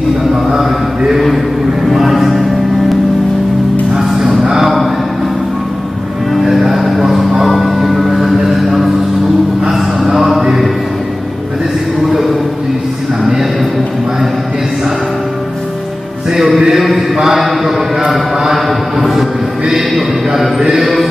da palavra de Deus, muito mais racional, né? Na verdade, o apóstolo Paulo pediu para nós apresentarmos um culto racional a Deus. Mas esse culto é um culto de ensinamento, um culto mais de pensar. Senhor Deus e Pai, muito obrigado, Pai, por tudo que o Senhor tem feito. Obrigado, Deus.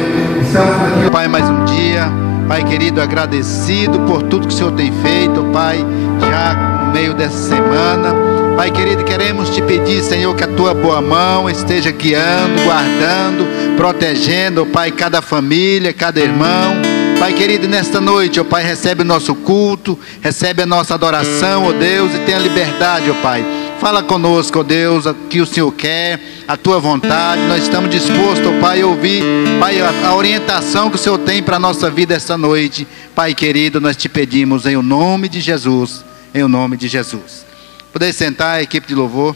Estamos aqui, Pai, mais um dia. Pai querido, agradecido por tudo que o Senhor tem feito, Pai, já no meio dessa semana. Pai querido, queremos te pedir, Senhor, que a tua boa mão esteja guiando, guardando, protegendo, Pai, cada família, cada irmão. Pai querido, nesta noite, ó Pai, recebe o nosso culto, recebe a nossa adoração, ó Deus, e tenha liberdade, ó Pai. Fala conosco, ó Deus, o que o Senhor quer, a tua vontade. Nós estamos dispostos, ó Pai, a ouvir, Pai, a orientação que o Senhor tem para a nossa vida esta noite. Pai querido, nós te pedimos em o nome de Jesus, em o nome de Jesus. Poder sentar, a equipe de louvor.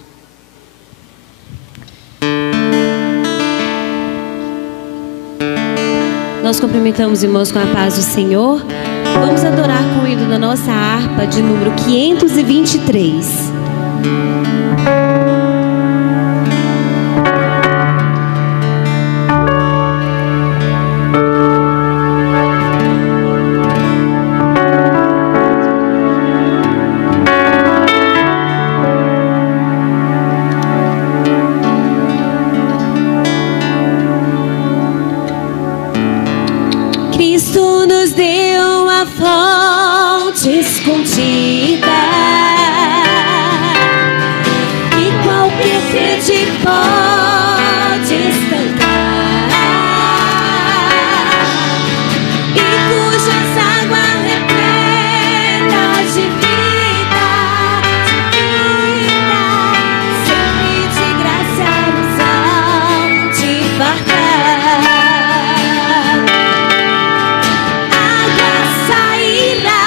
Nós cumprimentamos, irmãos, com a paz do Senhor. Vamos adorar com o hino da nossa harpa de número 523. Cristo nos deu uma fonte escondida que qualquer sede pode estancar e cujas águas repletas de vida, sempre de graça nos hão de fartar. Água sairá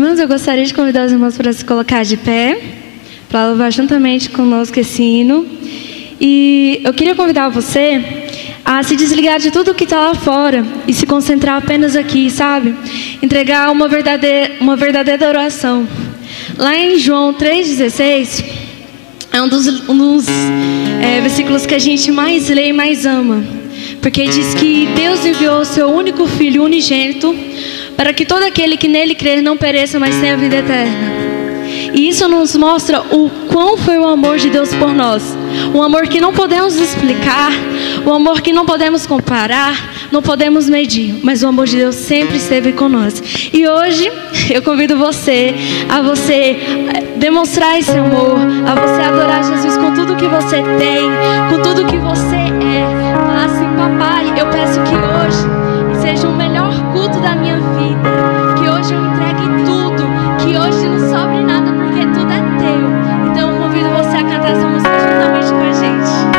Irmãos, eu gostaria de convidar os irmãos para se colocar de pé, para louvar juntamente conosco esse hino. E eu queria convidar você a se desligar de tudo que está lá fora e se concentrar apenas aqui, sabe? Entregar uma verdadeira oração. Lá em João 3,16, é um dos versículos que a gente mais lê e mais ama. Porque diz que Deus enviou o seu único Filho unigênito para que todo aquele que nele crer não pereça, mas tenha vida eterna. E isso nos mostra o quão foi o amor de Deus por nós. Um amor que não podemos explicar, um amor que não podemos comparar, não podemos medir, mas o amor de Deus sempre esteve conosco. E hoje eu convido você a demonstrar esse amor, a você adorar Jesus com tudo que você tem, com tudo que você é. Assim, papai, eu peço que hoje seja o melhor culto da minha vida, que hoje eu entregue tudo, que hoje não sobre nada, porque tudo é teu. Então eu convido você a cantar essa música juntamente com a gente.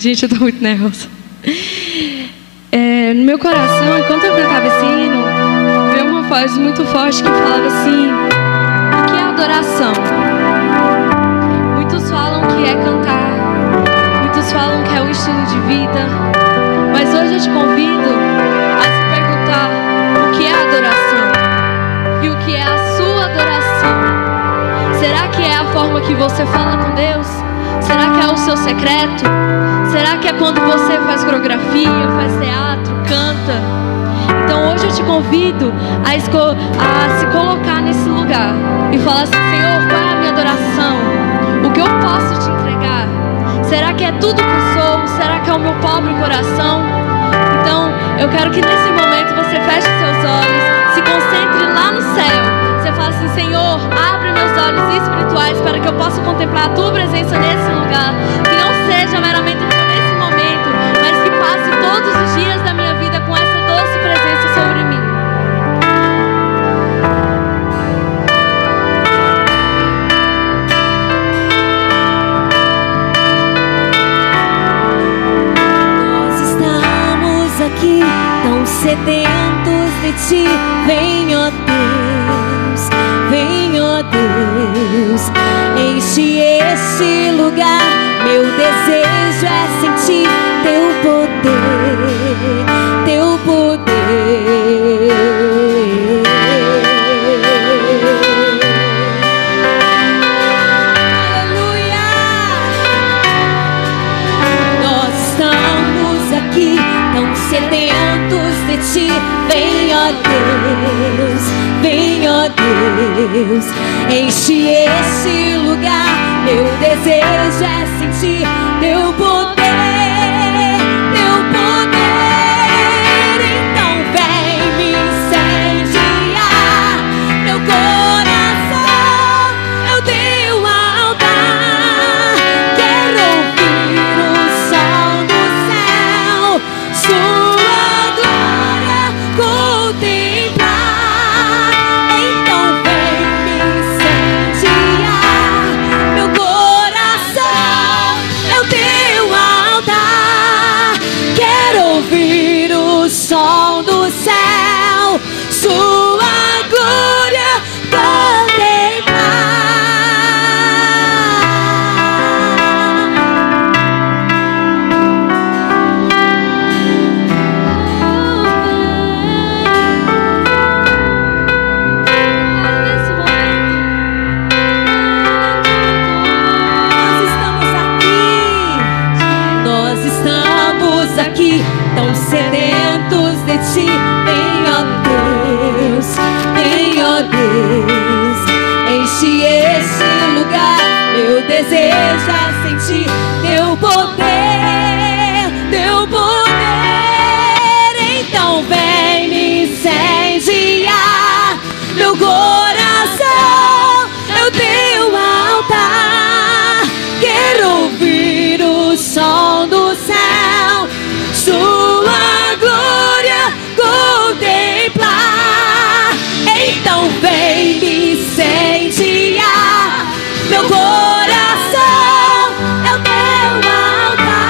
Gente, eu tô muito nervosa. No meu coração, enquanto eu cantava esse hino, veio uma voz muito forte que falava assim: o que é adoração? Muitos falam que é cantar, muitos falam que é um estilo de vida, mas hoje eu te convido a se perguntar o que é adoração e o que é a sua adoração. Será que é a forma que você fala com Deus? Será que é o seu secreto? Será que é quando você faz coreografia, faz teatro, canta? Então hoje eu te convido a se colocar nesse lugar e falar assim: Senhor, qual é a minha adoração? O que eu posso te entregar? Será que é tudo que eu sou? Será que é o meu pobre coração? Então eu quero que nesse momento você feche seus olhos, se concentre lá no céu. Você fala assim: Senhor, abre meus olhos espirituais para que eu possa contemplar a tua presença nesse lugar. Que não seja meramente nesse momento, mas que passe todos os dias da minha vida com essa doce presença sobre mim. Nós estamos aqui tão sedentos de ti. Vem, ó Deus, vem, ó Deus, enche este lugar. Meu desejo é sentir teu poder, teu poder. Aleluia! Nós estamos aqui tão sedentos de ti. Vem, ó Deus, vem, ó Deus, enche este lugar. Meu desejo é sentir teu poder, teu poder. Então vem me incendiar meu coração, é o teu altar. Quero ouvir o som do céu, sua glória contemplar. Então vem me incendiar meu coração, é o teu altar. Quero ouvir o som do céu, sua glória Nesse momento, Nós estamos aqui tão sedentos de ti. Vem, ó Deus, vem, ó Deus, enche esse lugar. Meu desejo é sentir teu poder, teu poder. Então vem me incendiar meu coração, é o teu altar. Quero ouvir o som do céu, sua glória contemplar. Então vem me incendiar meu coração, é o teu altar.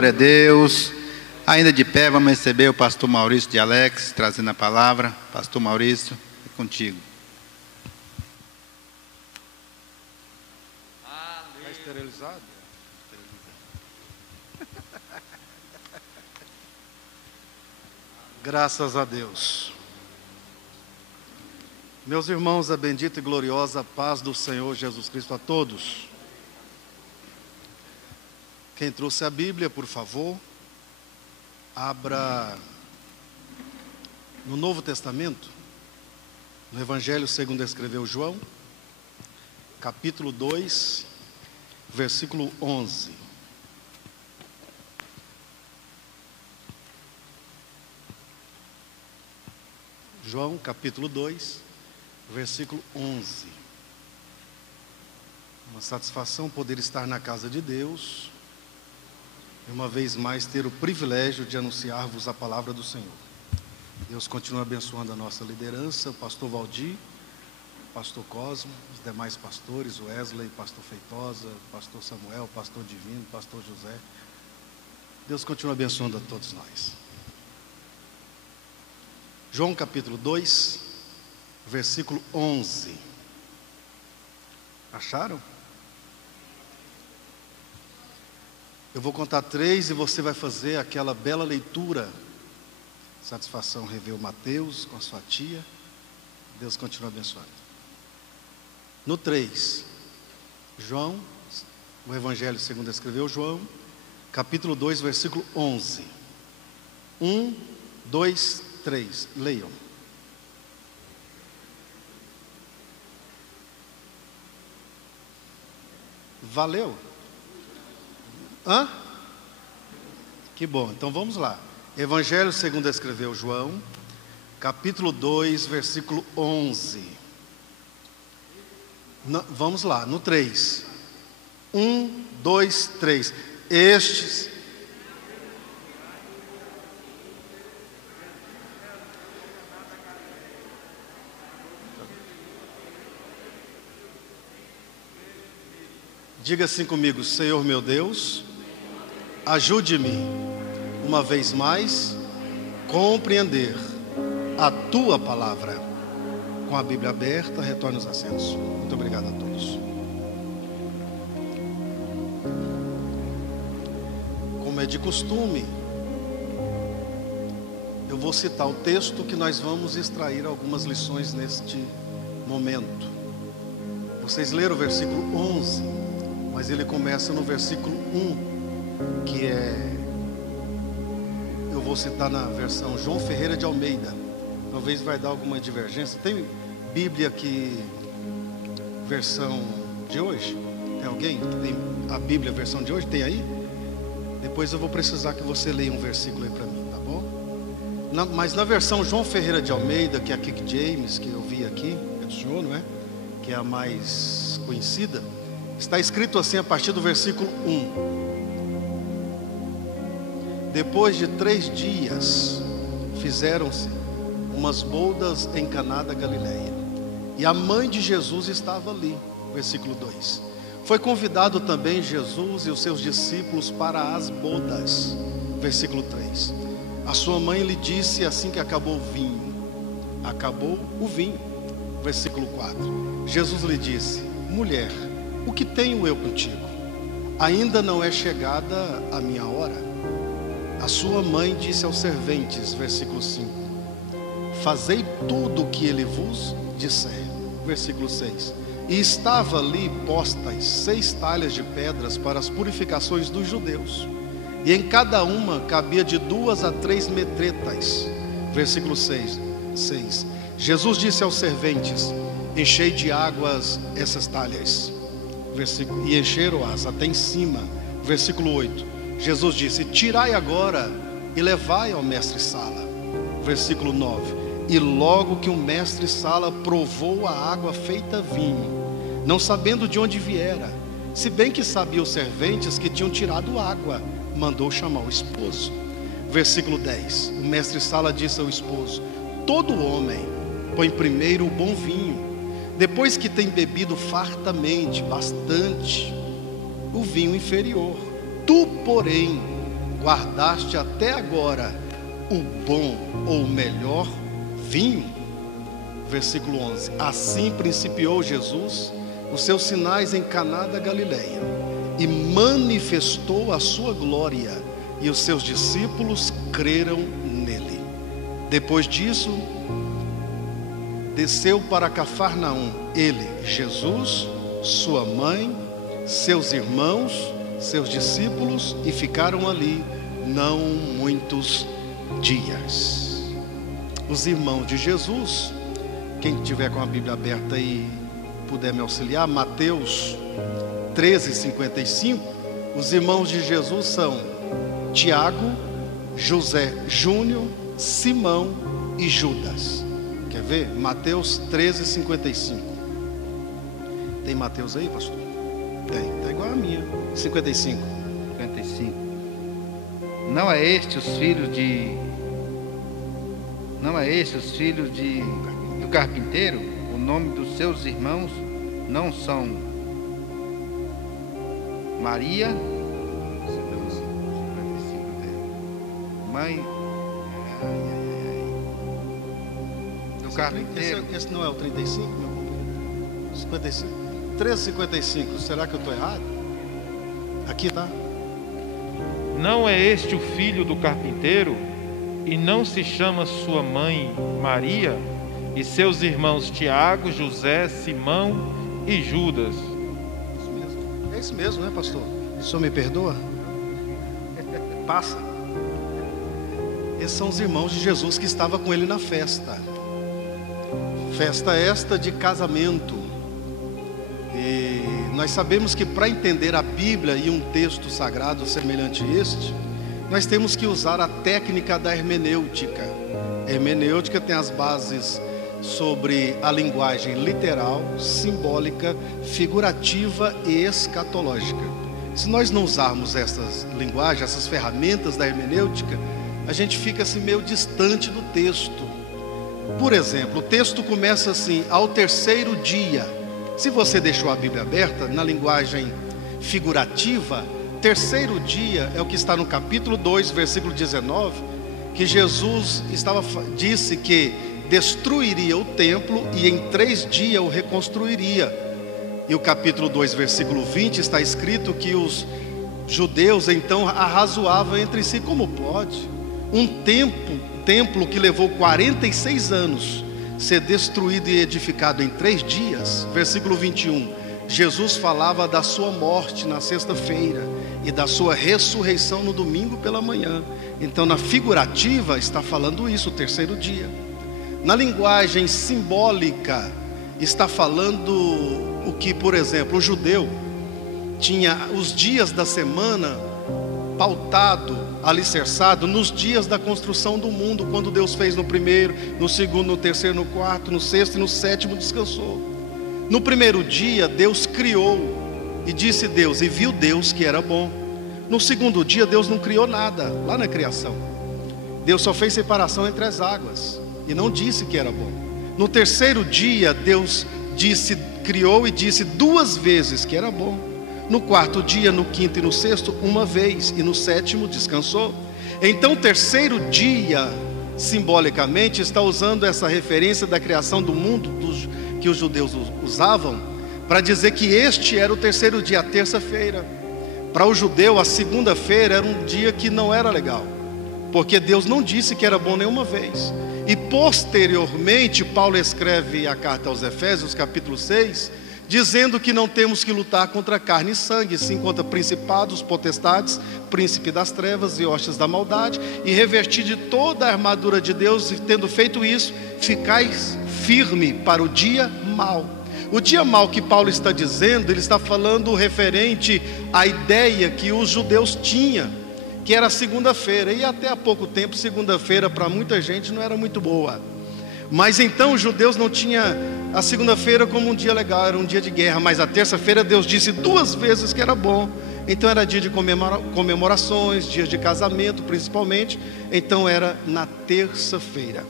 Glória a Deus. Ainda de pé, vamos receber o pastor Maurício de Alex, trazendo a palavra. Pastor Maurício, é contigo. Está esterilizado? Graças a Deus. Meus irmãos, a bendita e gloriosa paz do Senhor Jesus Cristo a todos. Quem trouxe a Bíblia, por favor, abra no Novo Testamento, no Evangelho segundo escreveu João, capítulo 2, versículo 11. João, capítulo 2, versículo 11. Uma satisfação poder estar na casa de Deus e uma vez mais ter o privilégio de anunciar-vos a palavra do Senhor. Deus continua abençoando a nossa liderança, o pastor Valdir, o pastor Cosmo, os demais pastores, o Wesley, o pastor Feitosa, o pastor Samuel, o pastor Divino, o pastor José. Deus continua abençoando a todos nós. João capítulo 2, versículo 11. Acharam? Eu vou contar 3 e você vai fazer aquela bela leitura. Satisfação rever o Mateus com a sua tia. Deus continua abençoando. No 3, João, o Evangelho segundo escreveu João, capítulo 2, versículo 11. 1, 2, 3. Leiam. Valeu? Hã? Que bom, então vamos lá. Evangelho segundo escreveu João, capítulo 2, versículo 11. Vamos lá, no 3. 1, 2, 3. Estes... Diga assim comigo: Senhor meu Deus, ajude-me, uma vez mais, compreender a Tua palavra. Com a Bíblia aberta, retorne os assentos. Muito obrigado a todos. Como é de costume, eu vou citar o texto que nós vamos extrair algumas lições neste momento. Vocês leram o versículo 11, mas ele começa no versículo 1, que é... Eu vou citar na versão João Ferreira de Almeida. Talvez vai dar alguma divergência. Tem Bíblia aqui, versão de hoje? Tem alguém que tem a Bíblia versão de hoje? Tem aí? Depois eu vou precisar que você leia um versículo aí para mim, tá bom? Mas na versão João Ferreira de Almeida, que é a King James, que eu vi aqui, é do senhor, não é? Que é a mais conhecida, está escrito assim a partir do versículo 1. Depois de 3 dias, fizeram-se umas bodas em Caná da Galileia, e a mãe de Jesus estava ali. Versículo 2. Foi convidado também Jesus e os seus discípulos para as bodas. Versículo 3. A sua mãe lhe disse assim que acabou o vinho. Acabou o vinho. Versículo 4. Jesus lhe disse: mulher, o que tenho eu contigo? Ainda não é chegada a minha hora. A sua mãe disse aos serventes, versículo 5: fazei tudo o que ele vos disser. Versículo 6. E estava ali postas 6 talhas de pedras para as purificações dos judeus, e em cada uma cabia de 2 a 3 metretas. Versículo 6. Jesus disse aos serventes: enchei de águas essas talhas. E encheram-as até em cima. Versículo 8. Jesus disse: tirai agora e levai ao mestre-sala. Versículo 9. E logo que o mestre-sala provou a água feita vinho, não sabendo de onde viera, se bem que sabia os serventes que tinham tirado água, mandou chamar o esposo. Versículo 10. O mestre-sala disse ao esposo: todo homem põe primeiro o bom vinho, depois que tem bebido fartamente, bastante, o vinho inferior. Tu, porém, guardaste até agora o bom ou melhor vinho? Versículo 11. Assim principiou Jesus os seus sinais em Caná da Galileia e manifestou a sua glória, e os seus discípulos creram nele. Depois disso, desceu para Cafarnaum, ele, Jesus, sua mãe, seus irmãos, seus discípulos, e ficaram ali não muitos dias. Os irmãos de Jesus, quem tiver com a Bíblia aberta e puder me auxiliar, Mateus 13:55, os irmãos de Jesus são Tiago, José Júnior, Simão e Judas. Quer ver? Mateus 13:55. Tem Mateus aí, pastor? Tem, tá igual a minha. 55. Não é este os filhos do carpinteiro? O nome dos seus irmãos não são Maria, mãe do carpinteiro? Esse não é o 35, meu companheiro? 55. 13:55. Será que eu estou errado? Aqui tá. Não é este o filho do carpinteiro? E não se chama sua mãe Maria? E seus irmãos Tiago, José, Simão e Judas? Isso mesmo. É isso mesmo, né, pastor? O senhor me perdoa? Passa. Esses são os irmãos de Jesus que estavam com ele na festa. Festa esta de casamento. E nós sabemos que para entender a Bíblia e um texto sagrado semelhante a este, nós temos que usar a técnica da hermenêutica. A hermenêutica tem as bases sobre a linguagem literal, simbólica, figurativa e escatológica. Se nós não usarmos essas linguagens, essas ferramentas da hermenêutica, a gente fica assim meio distante do texto. Por exemplo, o texto começa assim: ao terceiro dia. Se você deixou a Bíblia aberta, na linguagem figurativa, terceiro dia é o que está no capítulo 2, versículo 19, que Jesus disse que destruiria o templo e em 3 dias o reconstruiria. E o capítulo 2, versículo 20, está escrito que os judeus então arrazoavam entre si: como pode um templo que levou 46 anos ser destruído e edificado em 3 dias? Versículo 21, Jesus falava da sua morte na sexta-feira e da sua ressurreição no domingo pela manhã. Então na figurativa está falando isso, o terceiro dia. Na linguagem simbólica está falando o que, por exemplo, o judeu tinha os dias da semana pautado, alicerçado nos dias da construção do mundo, quando Deus fez no primeiro, no segundo, no terceiro, no quarto, no sexto e no sétimo descansou. No primeiro dia Deus criou, e disse Deus, e viu Deus que era bom. No segundo dia Deus não criou nada, lá na criação. Deus só fez separação entre as águas e não disse que era bom. No terceiro dia Deus criou e disse 2 vezes que era bom. No quarto dia, no quinto e no sexto, 1 vez, e no sétimo descansou. Então o terceiro dia, simbolicamente, está usando essa referência da criação do mundo, que os judeus usavam, para dizer que este era o terceiro dia, a terça-feira. Para o judeu, a segunda-feira era um dia que não era legal, porque Deus não disse que era bom nenhuma vez. E posteriormente, Paulo escreve a carta aos Efésios, capítulo 6, dizendo que não temos que lutar contra carne e sangue, sim contra principados, potestades, príncipe das trevas e hostes da maldade, e revestir de toda a armadura de Deus, e tendo feito isso, ficais firme para o dia mau. O dia mau que Paulo está dizendo, ele está falando referente à ideia que os judeus tinham, que era segunda-feira, e até há pouco tempo segunda-feira para muita gente não era muito boa. Mas então os judeus não tinham a segunda-feira como um dia legal, era um dia de guerra. Mas a terça-feira Deus disse 2 vezes que era bom. Então era dia de comemorações, dias de casamento principalmente. Então era na terça-feira.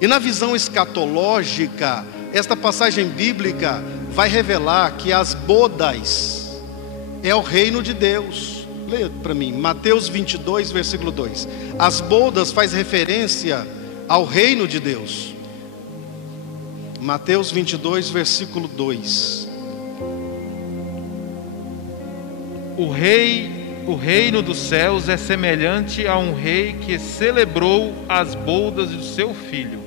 E na visão escatológica, esta passagem bíblica vai revelar que as bodas é o reino de Deus. Leia para mim, Mateus 22, versículo 2. As bodas faz referência ao reino de Deus. Mateus 22, versículo 2. O reino dos céus é semelhante a um rei que celebrou as bodas do seu filho.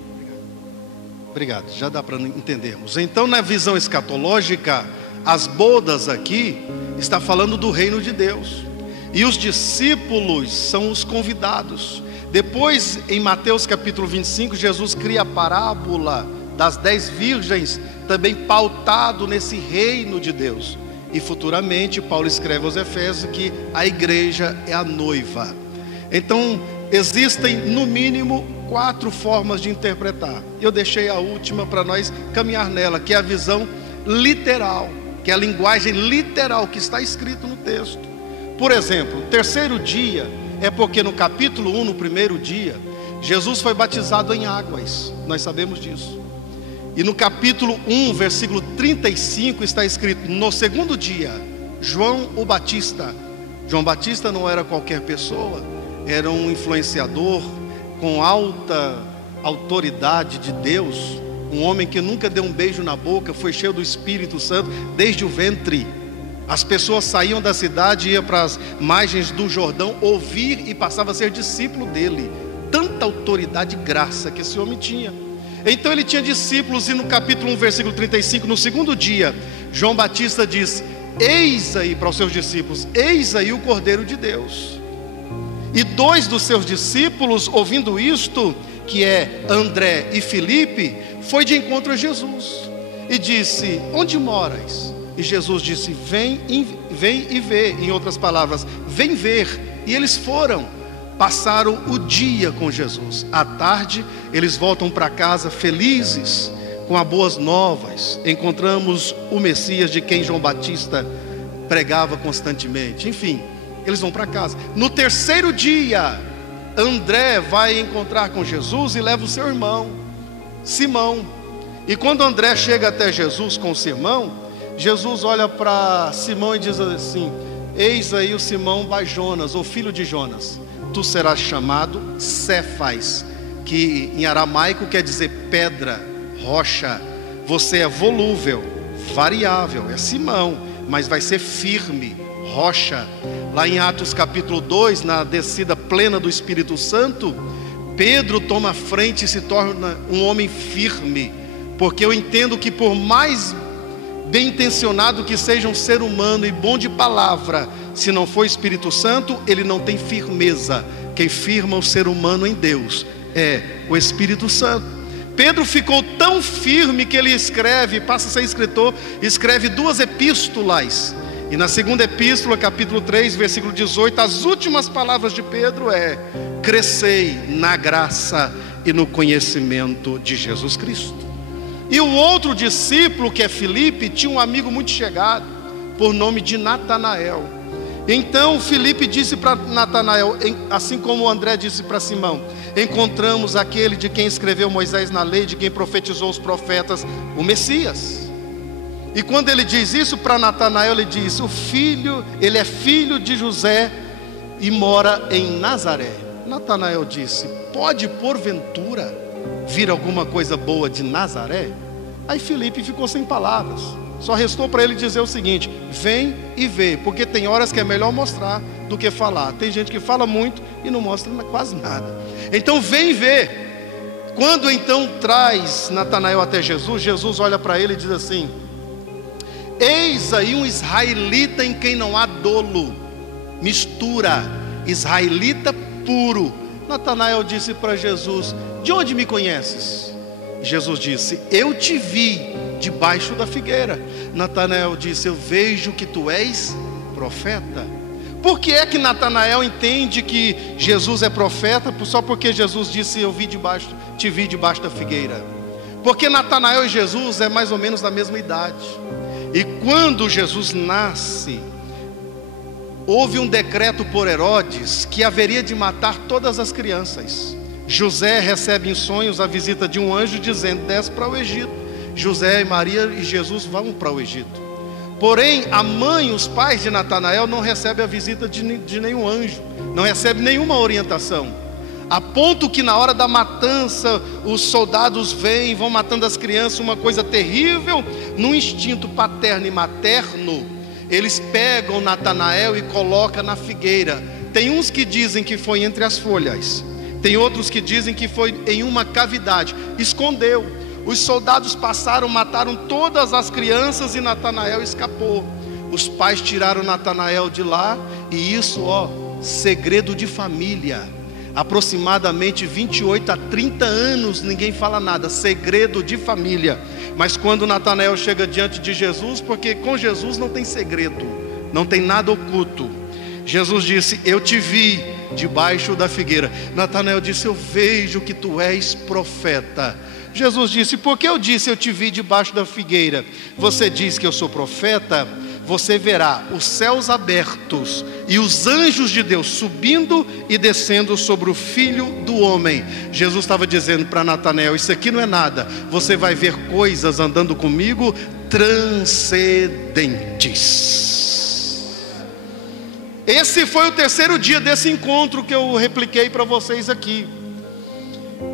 Obrigado, já dá para entendermos. Então, na visão escatológica, as bodas aqui está falando do reino de Deus. E os discípulos são os convidados. Depois, em Mateus capítulo 25, Jesus cria a parábola das 10 virgens, também pautado nesse reino de Deus. E futuramente, Paulo escreve aos Efésios que a igreja é a noiva. Então, existem no mínimo 4 formas de interpretar. Eu deixei a última para nós caminhar nela, que é a visão literal, que é a linguagem literal que está escrito no texto. Por exemplo, o terceiro dia é porque no capítulo 1, no primeiro dia, Jesus foi batizado em águas. Nós sabemos disso. E no capítulo 1, versículo 35 está escrito: no segundo dia, João o Batista. João Batista não era qualquer pessoa, era um influenciador com alta autoridade de Deus, um homem que nunca deu um beijo na boca, foi cheio do Espírito Santo desde o ventre. As pessoas saíam da cidade e iam para as margens do Jordão ouvir e passava a ser discípulo dele. Tanta autoridade e graça que esse homem tinha. Então ele tinha discípulos, e no capítulo 1, versículo 35, no segundo dia, João Batista diz: eis aí, para os seus discípulos, eis aí o Cordeiro de Deus. E 2 dos seus discípulos, ouvindo isto, que é André e Filipe, foi de encontro a Jesus e disse: onde moras? E Jesus disse: vem e vê. Em outras palavras, vem ver. E eles foram, passaram o dia com Jesus. À tarde, eles voltam para casa felizes, com as boas novas. Encontramos o Messias de quem João Batista pregava constantemente. Enfim, eles vão para casa. No terceiro dia, André vai encontrar com Jesus e leva o seu irmão, Simão. E quando André chega até Jesus com Simão, Jesus olha para Simão e diz assim: eis aí o Simão Bar-Jonas, ou filho de Jonas. Tu serás chamado Cefas, que em aramaico quer dizer pedra, rocha. Você é volúvel, variável, é Simão, mas vai ser firme, rocha. Lá em Atos capítulo 2, na descida plena do Espírito Santo, Pedro toma a frente e se torna um homem firme, porque eu entendo que por mais bem intencionado que seja um ser humano e bom de palavra, se não for Espírito Santo, ele não tem firmeza. Quem firma o ser humano em Deus é o Espírito Santo. Pedro ficou tão firme que ele escreve, passa a ser escritor, escreve 2 epístolas. E na segunda epístola, capítulo 3, versículo 18, as últimas palavras de Pedro é: crescei na graça e no conhecimento de Jesus Cristo. E o outro discípulo, que é Filipe, tinha um amigo muito chegado, por nome de Natanael. Então Filipe disse para Natanael, assim como André disse para Simão: encontramos aquele de quem escreveu Moisés na lei, de quem profetizou os profetas, o Messias. E quando ele diz isso para Natanael, ele diz: ele é filho de José e mora em Nazaré. Natanael disse: pode porventura vir alguma coisa boa de Nazaré? Aí Filipe ficou sem palavras. Só restou para ele dizer o seguinte: vem e vê, porque tem horas que é melhor mostrar do que falar. Tem gente que fala muito e não mostra quase nada. Então vem e vê. Quando então traz Natanael até Jesus, Jesus olha para ele e diz assim: eis aí um israelita em quem não há dolo, mistura, israelita puro. Natanael disse para Jesus: de onde me conheces? Jesus disse: eu te vi debaixo da figueira. Natanael disse: eu vejo que tu és profeta. Por que é que Natanael entende que Jesus é profeta? Só porque Jesus disse: te vi debaixo da figueira. Porque Natanael e Jesus é mais ou menos da mesma idade. E quando Jesus nasce, houve um decreto por Herodes que haveria de matar todas as crianças. José recebe em sonhos a visita de um anjo dizendo: desce para o Egito. José e Maria e Jesus vão para o Egito. Porém, a mãe, os pais de Natanael não recebem a visita de nenhum anjo, não recebem nenhuma orientação, a ponto que na hora da matança, os soldados vêm, vão matando as crianças, uma coisa terrível. No instinto paterno e materno, eles pegam Natanael e colocam na figueira. Tem uns que dizem que foi entre as folhas, tem outros que dizem que foi em uma cavidade, escondeu. Os soldados passaram, mataram todas as crianças e Natanael escapou. Os pais tiraram Natanael de lá, e isso, segredo de família. Aproximadamente 28 a 30 anos, ninguém fala nada, segredo de família. Mas quando Natanael chega diante de Jesus, porque com Jesus não tem segredo, não tem nada oculto. Jesus disse: eu te vi debaixo da figueira. Natanael disse: eu vejo que tu és profeta. Jesus disse: por que eu disse eu te vi debaixo da figueira? Você diz que eu sou profeta? Você verá os céus abertos e os anjos de Deus subindo e descendo sobre o Filho do Homem. Jesus estava dizendo para Natanael: isso aqui não é nada, você vai ver coisas andando comigo transcendentes. Esse foi o terceiro dia desse encontro que eu repliquei para vocês aqui.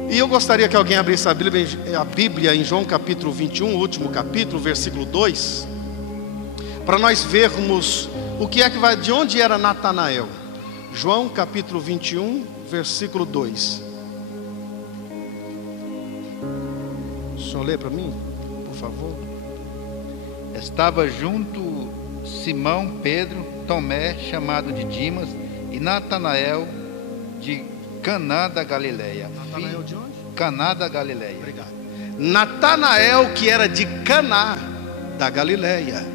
E eu gostaria que alguém abrisse a Bíblia em João capítulo 21, último capítulo, versículo 2, para nós vermos o que é que vai, de onde era Natanael. João capítulo 21, versículo 2. O senhor lê para mim, por favor? Estava junto Simão, Pedro, Tomé, chamado de Dimas, e Natanael de Caná da Galileia. Natanael de onde? Caná da Galileia. Obrigado. Natanael, que era de Caná da Galileia.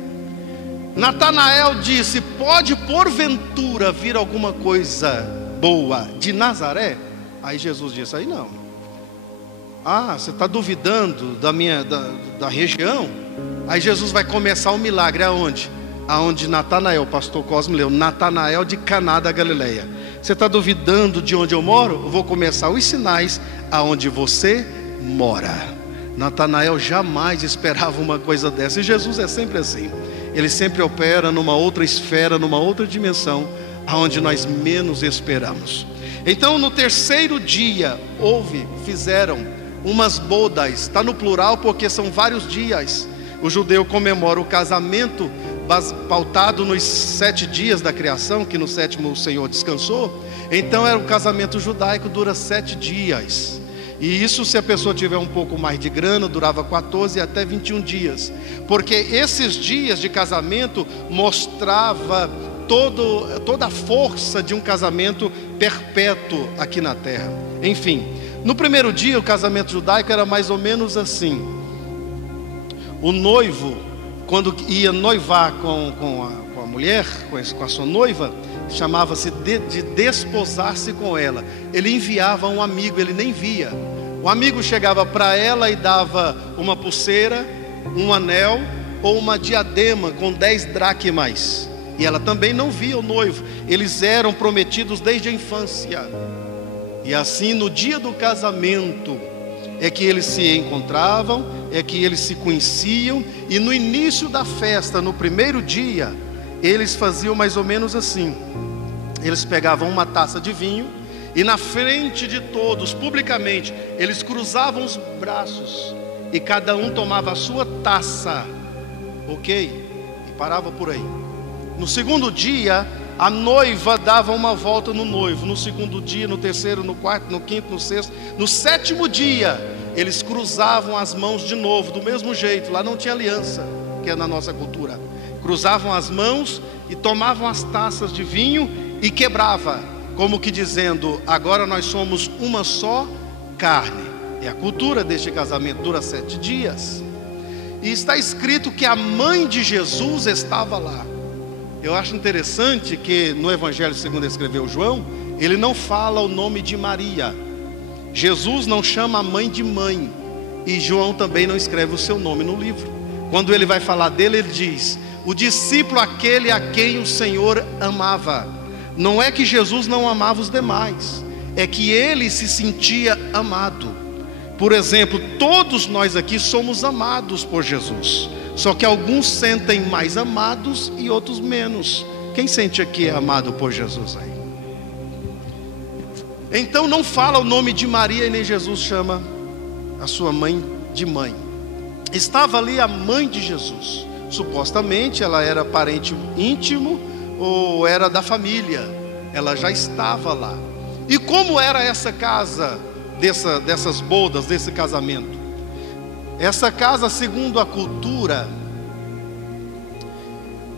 Natanael disse: pode porventura vir alguma coisa boa de Nazaré? Aí Jesus disse: aí não. Você está duvidando da região? Aí Jesus vai começar o milagre aonde? Aonde Natanael, o pastor Cosme leu, Natanael de Caná da Galileia. Você está duvidando de onde eu moro? Eu vou começar os sinais aonde você mora. Natanael jamais esperava uma coisa dessa, e Jesus é sempre assim. Ele sempre opera numa outra esfera, numa outra dimensão, aonde nós menos esperamos. Então, no terceiro dia, fizeram umas bodas. Está no plural porque são vários dias. O judeu comemora o casamento pautado nos 7 dias da criação, que no 7º o Senhor descansou. Então era um casamento judaico, dura 7 dias. E isso, se a pessoa tiver um pouco mais de grana, durava 14 até 21 dias. Porque esses dias de casamento mostrava toda a força de um casamento perpétuo aqui na terra. Enfim, no primeiro dia o casamento judaico era mais ou menos assim. O noivo, quando ia noivar com a mulher, com a sua noiva, chamava-se de desposar-se com ela. Ele enviava um amigo, ele nem via. O amigo chegava para ela e dava uma pulseira, um anel ou uma diadema com 10 dracmas. E ela também não via o noivo. Eles eram prometidos desde a infância. E assim, no dia do casamento, é que eles se encontravam, é que eles se conheciam. E no início da festa, no primeiro dia, eles faziam mais ou menos assim. Eles pegavam uma taça de vinho e na frente de todos, publicamente, eles cruzavam os braços e cada um tomava a sua taça, ok? E parava por aí. No segundo dia, a noiva dava uma volta no noivo. No segundo dia, no terceiro, no quarto, no quinto, no sexto. No 7º dia, eles cruzavam as mãos de novo, do mesmo jeito. Lá não tinha aliança, que é na nossa cultura. Cruzavam as mãos e tomavam as taças de vinho e quebrava, como que dizendo: agora nós somos uma só carne. É a cultura deste casamento, dura 7 dias. E está escrito que a mãe de Jesus estava lá. Eu acho interessante que no Evangelho segundo escreveu João, ele não fala o nome de Maria. Jesus não chama a mãe de mãe, e João também não escreve o seu nome no livro. Quando ele vai falar dele, ele diz: o discípulo aquele a quem o Senhor amava. Não é que Jesus não amava os demais, é que ele se sentia amado. Por exemplo, todos nós aqui somos amados por Jesus, Só que alguns sentem mais amados e outros menos. Quem sente aqui é amado por Jesus aí? Então não fala o nome de Maria e nem Jesus chama a sua mãe de mãe. Estava ali a mãe de Jesus. Supostamente ela era parente íntimo ou era da família. Ela já estava lá. E como era essa casa dessas bodas, desse casamento? Essa casa, segundo a cultura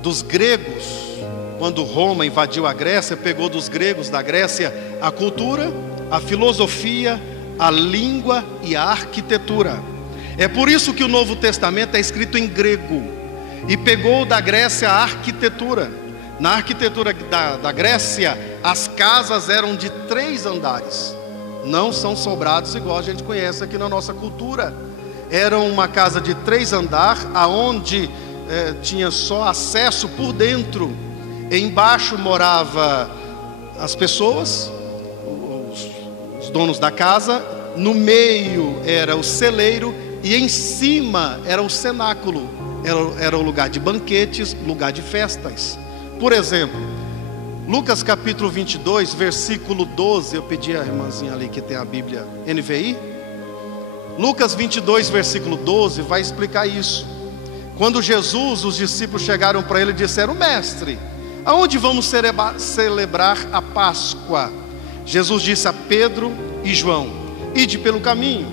dos gregos, quando Roma invadiu a Grécia, pegou dos gregos da Grécia a cultura, a filosofia, a língua e a arquitetura. É por isso que o Novo Testamento é escrito em grego e pegou da Grécia a arquitetura. Na arquitetura da Grécia, as casas eram de 3 andares. Não são sobrados igual a gente conhece aqui na nossa cultura. Era uma casa de 3 andares, aonde tinha só acesso por dentro. Embaixo morava as pessoas, os donos da casa. No meio era o celeiro e em cima era o cenáculo. Era o lugar de banquetes, lugar de festas. Por exemplo, Lucas capítulo 22, versículo 12. Eu pedi à irmãzinha ali que tem a Bíblia NVI. Lucas 22, versículo 12 vai explicar isso. Quando Jesus, os discípulos chegaram para ele e disseram: Mestre, aonde vamos celebrar a Páscoa? Jesus disse a Pedro e João: Ide pelo caminho,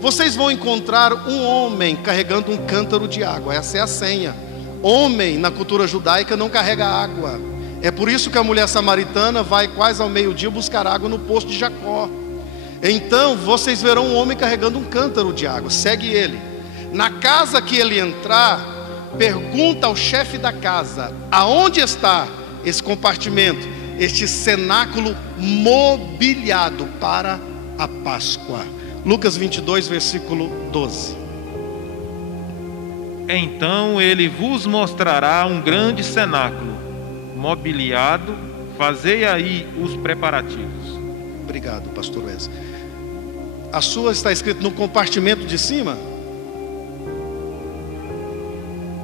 vocês vão encontrar um homem carregando um cântaro de água. Essa é a senha. Homem na cultura judaica não carrega água. É por isso que a mulher samaritana vai quase ao meio-dia buscar água no poço de Jacó. Então vocês verão um homem carregando um cântaro de água. Segue ele. Na casa que ele entrar, pergunta ao chefe da casa: aonde está esse compartimento, este cenáculo mobiliado para a Páscoa? Lucas 22, versículo 12. Então ele vos mostrará um grande cenáculo mobiliado, fazei aí os preparativos. Obrigado, pastor Wes. A sua está escrito no compartimento de cima?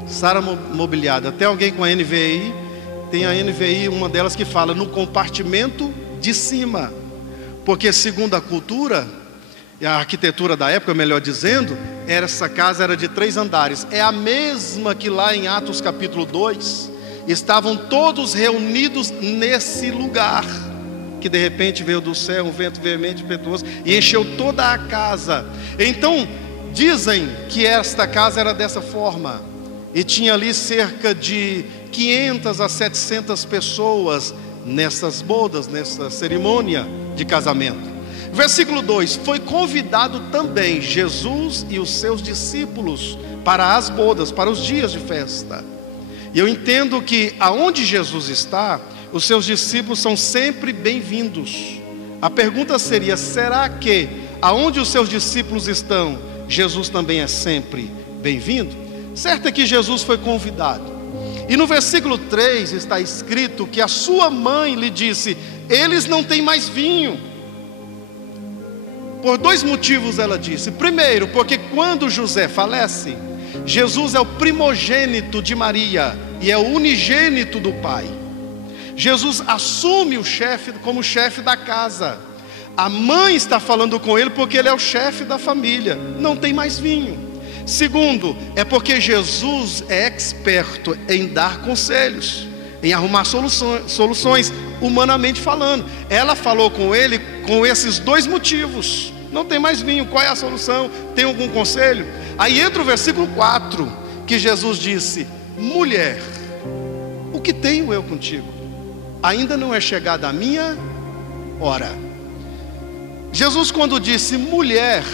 Sara mobiliada. Até alguém com a NVI, tem a NVI, uma delas que fala no compartimento de cima. Porque segundo a cultura e a arquitetura da época, melhor dizendo, essa casa era de 3 andares. É a mesma que lá em Atos capítulo 2, estavam todos reunidos nesse lugar, que de repente veio do céu um vento veemente e impetuoso e encheu toda a casa. Então dizem que esta casa era dessa forma, e tinha ali cerca de 500 a 700 pessoas nessas bodas, nessa cerimônia de casamento. Versículo 2: foi convidado também Jesus e os seus discípulos para as bodas, para os dias de festa. E eu entendo que aonde Jesus está, os seus discípulos são sempre bem-vindos. A pergunta seria: será que aonde os seus discípulos estão, Jesus também é sempre bem-vindo? Certo é que Jesus foi convidado. E no versículo 3 está escrito que a sua mãe lhe disse: eles não têm mais vinho. Por 2 motivos ela disse. Primeiro, porque quando José falece, Jesus é o primogênito de Maria e é o unigênito do Pai. Jesus assume o chefe como chefe da casa. A mãe está falando com ele porque ele é o chefe da família. Não tem mais vinho. Segundo, é porque Jesus é experto em dar conselhos, em arrumar soluções, humanamente falando. Ela falou com ele com esses 2 motivos. Não tem mais vinho, qual é a solução? Tem algum conselho? Aí entra o versículo 4, que Jesus disse: mulher, o que tenho eu contigo? Ainda não é chegada a minha hora. Jesus, quando disse mulher,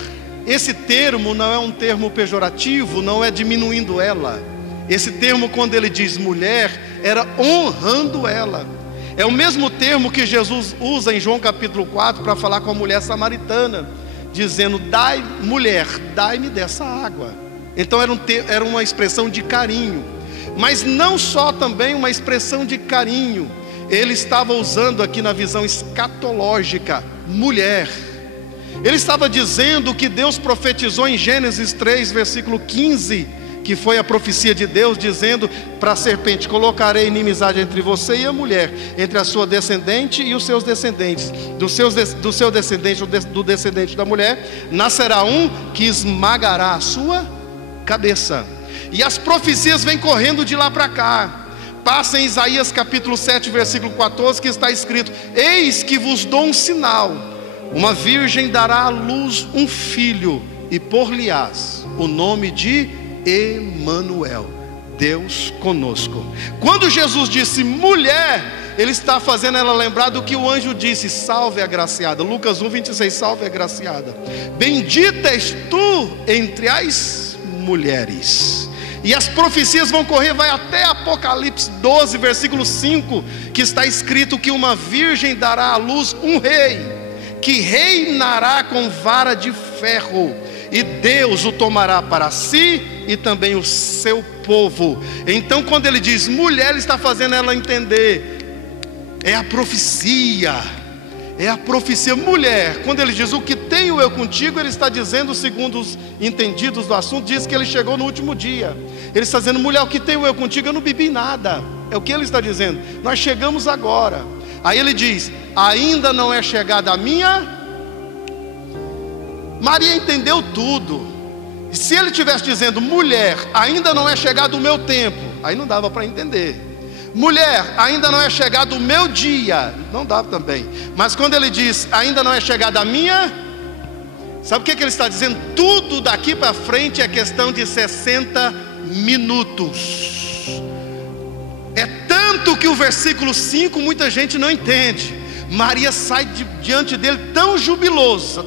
esse termo não é um termo pejorativo, não é diminuindo ela. Esse termo, quando ele diz mulher, era honrando ela. É o mesmo termo que Jesus usa em João capítulo 4 para falar com a mulher samaritana, dizendo: mulher, dai-me dessa água. Então era uma expressão de carinho, mas não só também uma expressão de carinho. Ele estava usando aqui na visão escatológica, mulher. Ele estava dizendo o que Deus profetizou em Gênesis 3, versículo 15, que foi a profecia de Deus dizendo para a serpente: colocarei inimizade entre você e a mulher, entre a sua descendente e os seus descendentes. Do seu descendente, do descendente da mulher, nascerá um que esmagará a sua cabeça. E as profecias vêm correndo de lá para cá. Passa em Isaías capítulo 7, versículo 14, que está escrito: eis que vos dou um sinal, uma virgem dará à luz um filho, e por-lhe-ás o nome de Emanuel, Deus conosco. Quando Jesus disse mulher, ele está fazendo ela lembrar do que o anjo disse: salve a agraciada. Lucas 1, 26, salve a agraciada, bendita és tu entre as mulheres. E as profecias vão correr, vai até Apocalipse 12, versículo 5, que está escrito que uma virgem dará à luz um rei, que reinará com vara de ferro, e Deus o tomará para si e também o seu povo. Então, quando ele diz mulher, ele está fazendo ela entender, é a profecia. É a profecia mulher. Quando ele diz o que tenho eu contigo, ele está dizendo, segundo os entendidos do assunto, diz que ele chegou no último dia. Ele está dizendo: mulher, o que tenho eu contigo, eu não bebi nada. É o que ele está dizendo, nós chegamos agora. Aí ele diz: ainda não é chegada a minha. Maria entendeu tudo. E se ele estivesse dizendo mulher, ainda não é chegado o meu tempo, aí não dava para entender. Mulher, ainda não é chegado o meu dia, não dá também. Mas quando ele diz ainda não é chegada a minha, sabe o que ele está dizendo? Tudo daqui para frente é questão de 60 minutos. É tanto que o versículo 5 muita gente não entende. Maria sai diante dele tão jubilosa,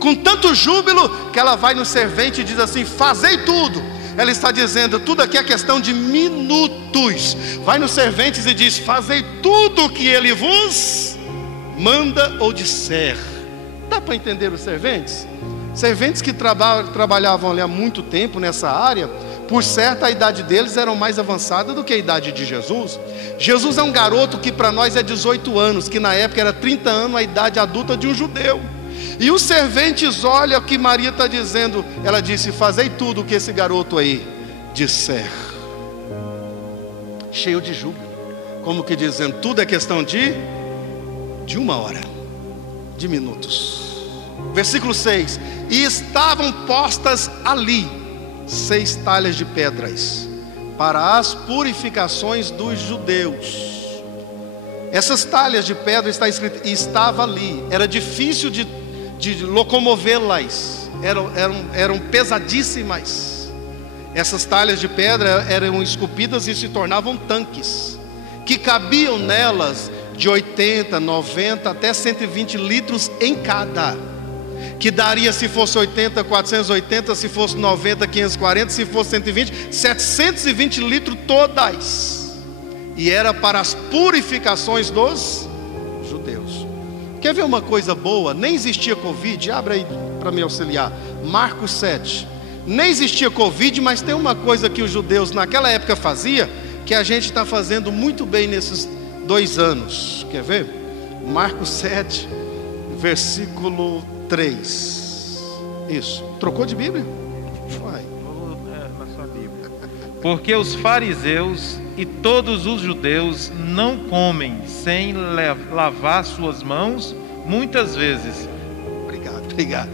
com tanto júbilo, que ela vai no servente e diz assim: fazei tudo. Ela está dizendo, tudo aqui é questão de minutos. Vai nos serventes e diz: fazei tudo o que ele vos manda ou disser. Dá para entender os serventes? Serventes que trabalhavam ali há muito tempo nessa área, por certo a idade deles era mais avançada do que a idade de Jesus. Jesus é um garoto que para nós é 18 anos, que na época era 30 anos a idade adulta de um judeu. E os serventes olham o que Maria está dizendo. Ela disse: fazei tudo o que esse garoto aí disser. Cheio de júbilo, como que dizendo, tudo é questão de uma hora, de minutos. Versículo 6: e estavam postas ali 6 talhas de pedras para as purificações dos judeus. Essas talhas de pedra, está escrito, estava ali. Era difícil de locomovê-las, eram pesadíssimas. Essas talhas de pedra eram esculpidas e se tornavam tanques, que cabiam nelas de 80, 90 até 120 litros em cada. Que daria, se fosse 80, 480, se fosse 90, 540, se fosse 120, 720 litros todas. E era para as purificações dos judeus. Quer ver uma coisa boa? Nem existia Covid. Abre aí para me auxiliar, Marcos 7. Nem existia Covid, mas tem uma coisa que os judeus naquela época faziam, que a gente está fazendo muito bem nesses 2 anos. Quer ver? Marcos 7, versículo 3. Isso. Trocou de Bíblia? Vai. Na sua Bíblia. Porque os fariseus e todos os judeus não comem sem lavar suas mãos muitas vezes. Obrigado.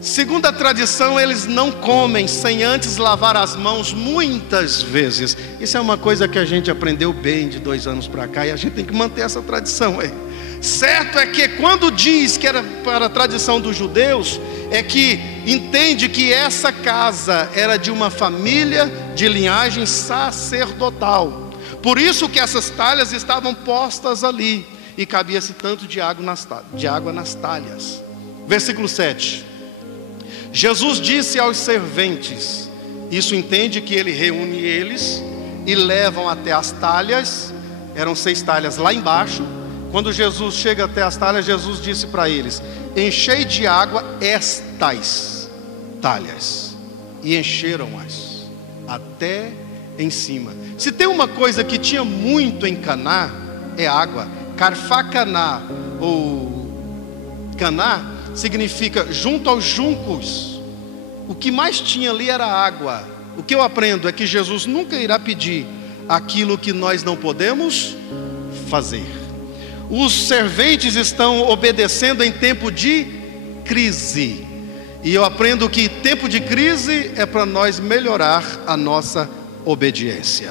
Segundo a tradição, eles não comem sem antes lavar as mãos muitas vezes. Isso é uma coisa que a gente aprendeu bem de 2 anos para cá, e a gente tem que manter essa tradição aí. Certo é que quando diz que era para a tradição dos judeus, é que entende que essa casa era de uma família de linhagem sacerdotal. Por isso que essas talhas estavam postas ali, e cabia-se tanto de água nas talhas. Versículo 7. Jesus disse aos serventes, isso entende que ele reúne eles e levam até as talhas. Eram 6 talhas lá embaixo. Quando Jesus chega até as talhas, Jesus disse para eles: enchei de água estas talhas. E encheram-as até em cima. Se tem uma coisa que tinha muito em Caná, é água. Carfá Caná, ou Caná, significa junto aos juncos. o que mais tinha ali era água. O que eu aprendo é que Jesus nunca irá pedir aquilo que nós não podemos fazer. Os serventes estão obedecendo em tempo de crise. E eu aprendo que tempo de crise é para nós melhorar a nossa obediência.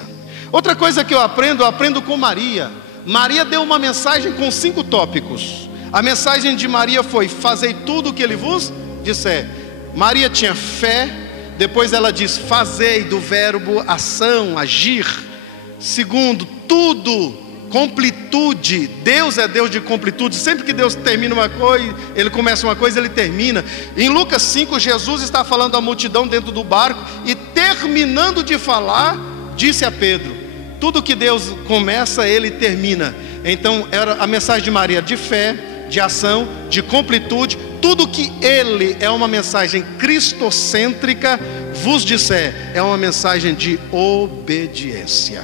Outra coisa que eu aprendo com Maria. Maria deu uma mensagem com 5 tópicos. A mensagem de Maria foi: fazei tudo o que ele vos disser. Maria tinha fé. Depois ela diz: fazei, do verbo ação, agir. Segundo, tudo, completude. Deus é Deus de completude. Sempre que Deus termina uma coisa, Ele começa uma coisa, Ele termina. Em Lucas 5, Jesus está falando à multidão dentro do barco, e terminando de falar, disse a Pedro: tudo que Deus começa, Ele termina. Então era a mensagem de Maria de fé, de ação, de completude. Tudo que Ele é uma mensagem cristocêntrica, vos disser, é uma mensagem de obediência.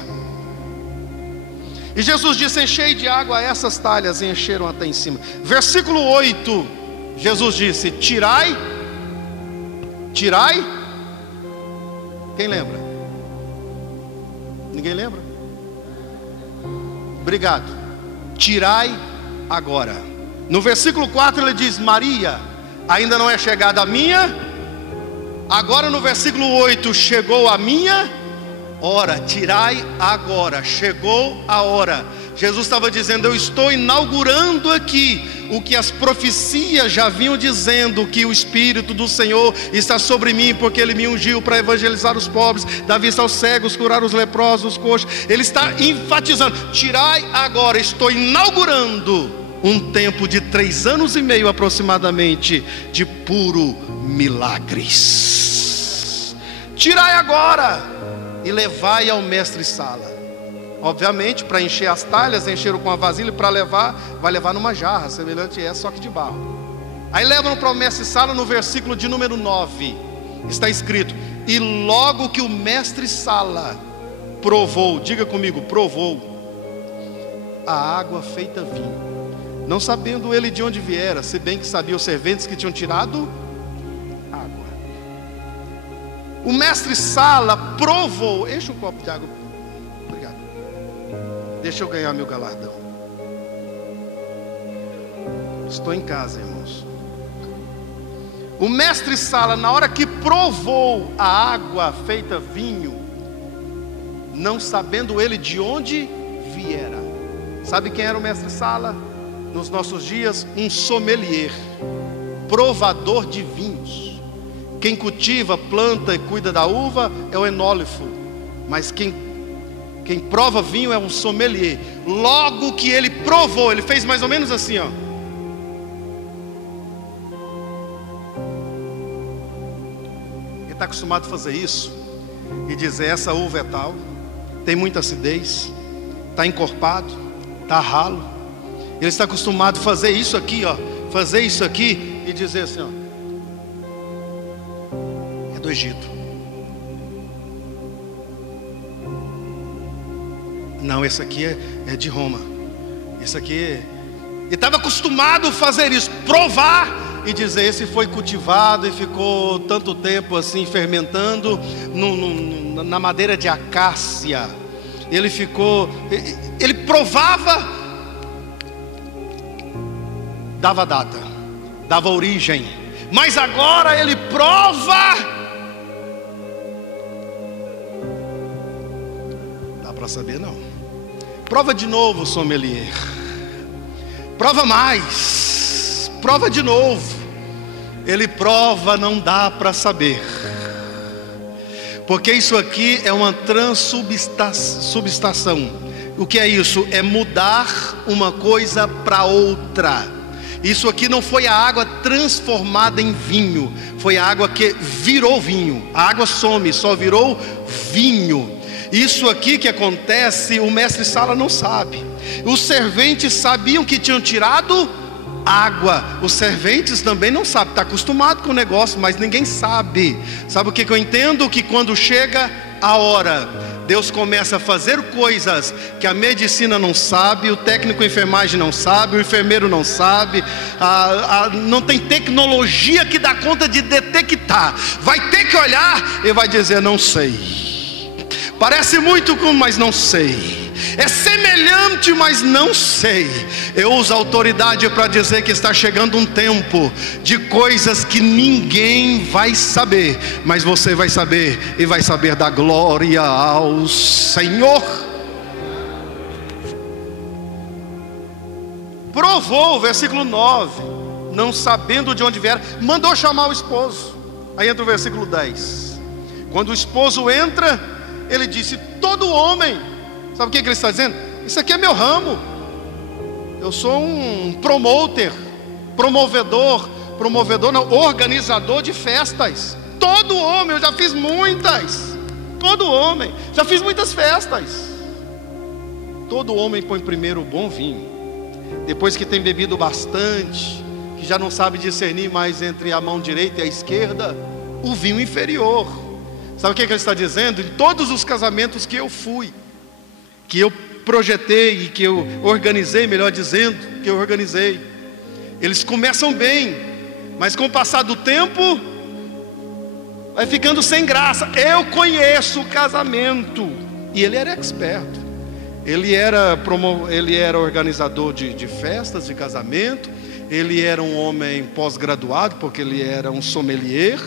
E Jesus disse: enchei de água essas talhas, e encheram até em cima. Versículo 8, Jesus disse: tirai. Quem lembra? Ninguém lembra? Obrigado. Tirai agora. No versículo 4 ele diz: Maria, ainda não é chegada a minha. Agora no versículo 8: chegou a minha hora. Tirai agora, chegou a hora. Jesus estava dizendo: eu estou inaugurando aqui o que as profecias já vinham dizendo, que o Espírito do Senhor está sobre mim, porque Ele me ungiu para evangelizar os pobres, dar vista aos cegos, curar os leprosos, os coxos. Ele está enfatizando: tirai agora, estou inaugurando um tempo de 3 anos e meio aproximadamente, de puro milagres. Tirai agora e levai ao mestre-sala. Obviamente, para encher as talhas, encheram com a vasilha. Para levar, vai levar numa jarra, semelhante a essa, só que de barro. Aí levam para o mestre-sala. No versículo de número 9 está escrito: e logo que o mestre-sala provou, diga comigo, provou a água feita vinho, não sabendo ele de onde viera, se bem que sabia os serventes que tinham tirado água. O mestre-sala provou. Enche um copo de água. Obrigado. Deixa eu ganhar meu galardão. Estou em casa, irmãos. O mestre-sala, na hora que provou a água feita vinho, não sabendo ele de onde viera. Sabe quem era o mestre-sala? Nos nossos dias, um sommelier, provador de vinhos. Quem cultiva, planta e cuida da uva é o enólogo, mas quem prova vinho é um sommelier. Logo que ele provou, ele fez mais ou menos assim, ó. Ele está acostumado a fazer isso e dizer: essa uva é tal, tem muita acidez, está encorpado, está ralo. Ele está acostumado a fazer isso aqui, ó, fazer isso aqui e dizer assim, ó: é do Egito. Não, esse aqui é de Roma. Esse aqui Ele estava acostumado a fazer isso, provar e dizer: esse foi cultivado e ficou tanto tempo assim fermentando na madeira de acácia. Ele provava, dava data, dava origem, mas agora ele prova. Dá para saber não? Prova de novo, sommelier. Prova mais. Prova de novo. Ele prova, não dá para saber. Porque isso aqui é uma transubstanciação. O que é isso? É mudar uma coisa para outra. Isso aqui não foi a água transformada em vinho, foi a água que virou vinho. A água some, só virou vinho. Isso aqui que acontece, o mestre-sala não sabe. Os serventes sabiam que tinham tirado água. Os serventes também não sabem, está acostumado com o negócio, mas ninguém sabe. Sabe o que eu entendo? Que quando chega a hora Deus começa a fazer coisas que a medicina não sabe, o técnico de enfermagem não sabe, o enfermeiro não sabe, não tem tecnologia que dá conta de detectar. Vai ter que olhar e vai dizer: não sei. Parece muito com, mas não sei. É semelhante, mas não sei. Eu uso a autoridade para dizer que está chegando um tempo de coisas que ninguém vai saber, mas você vai saber, e vai saber da glória ao Senhor. Provou, versículo 9, não sabendo de onde vier, mandou chamar o esposo. Aí entra o versículo 10. Quando o esposo entra, ele disse: todo homem, sabe o que ele está dizendo? Isso aqui é meu ramo. Eu sou um organizador de festas. Todo homem, eu já fiz muitas. Todo homem, já fiz muitas festas. Todo homem põe primeiro o bom vinho. Depois que tem bebido bastante, que já não sabe discernir mais entre a mão direita e a esquerda, o vinho inferior. Sabe o que ele está dizendo? Em todos os casamentos que eu fui, que eu projetei e que eu organizei, melhor dizendo, que eu organizei, eles começam bem, mas com o passar do tempo vai ficando sem graça. Eu conheço o casamento, e ele era expert. Ele era organizador de festas de casamento. Ele era um homem pós-graduado, porque ele era um sommelier,